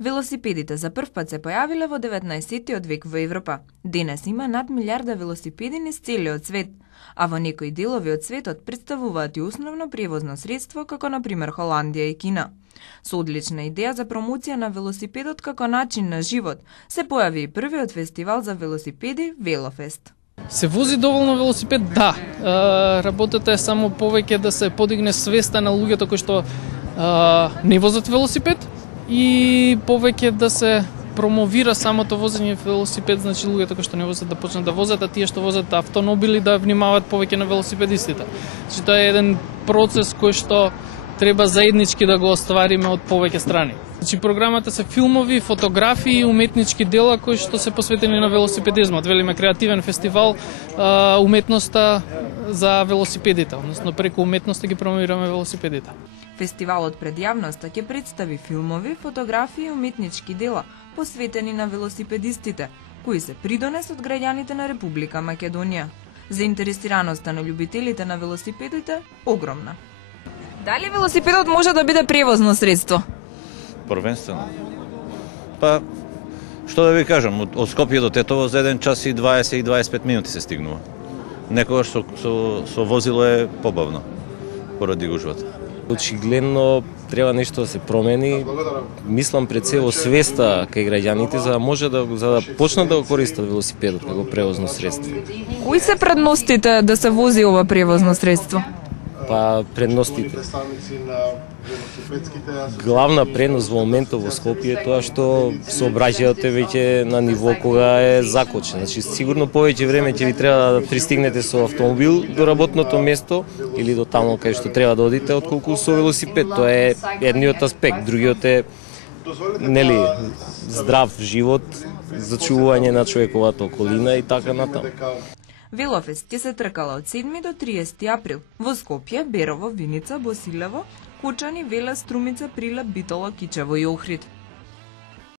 Велосипедите за прв пат се појавиле во 19-тиот век во Европа. Денес има над милиарда велосипеди низ целиот свет, а во некои делови од светот представуваат и основно превозно средство, како на пример Холандија и Кина. Со одлична идеја за промоција на велосипедот како начин на живот, се појави и првиот фестивал за велосипеди Велофест. Се вози доволно велосипед? Да. Работата е само повеќе да се подигне свеста на луѓето кои што не возат велосипед и повеќе да се промовира самото возење велосипед, значи луѓето кои што не возат да почнат да возат, а тие што возат автомобили да внимаваат повеќе на велосипедистите. Значи тоа е еден процес кој што треба заеднички да го оствариме од повеќе страни. Значи програмата се филмови, фотографии и уметнички дела кои што се посветени на велосипедизмот. Велиме креативен фестивал, уметноста за велосипедите, односно преку уметноста ги промовираме велосипедите. Фестивалот пред јавноста ќе представи филмови, фотографии и уметнички дела посветени на велосипедистите, кои се придонес од граѓаните на Република Македонија. Заинтересираноста на љубителите на велосипедите огромна. Дали велосипедот може да биде превозно средство? Првенствено. Па, што да ви кажам, од Скопје до Тетово за 1 час и 20 и 25 минути се стигнува. Некогаш со возило е побавно, поради гужвата. Очигледно треба нешто да се промени. Мислам пред се свеста кај граѓаните за да почнат да го користат велосипедот како превозно средство. Кои се предностите да се вози ова превозно средство? Па предностите. Главна предност во моментот во Скопје е тоа што сообраќајот е веќе на ниво кога е закочен. Значи сигурно повеќе време ќе ви треба да пристигнете со автомобил до работното место или до таму кај што треба да одите отколку со велосипед. Тоа е едниот аспект, другиот е здрав живот, зачувување на човековата околина и така натаму. Велофест ќе се тркала од 7 до 30 април во Скопје, Берово, Виница, Босилево, Кучани, Велес, Струмица, Прилеп, Битола, Кичево и Охрид.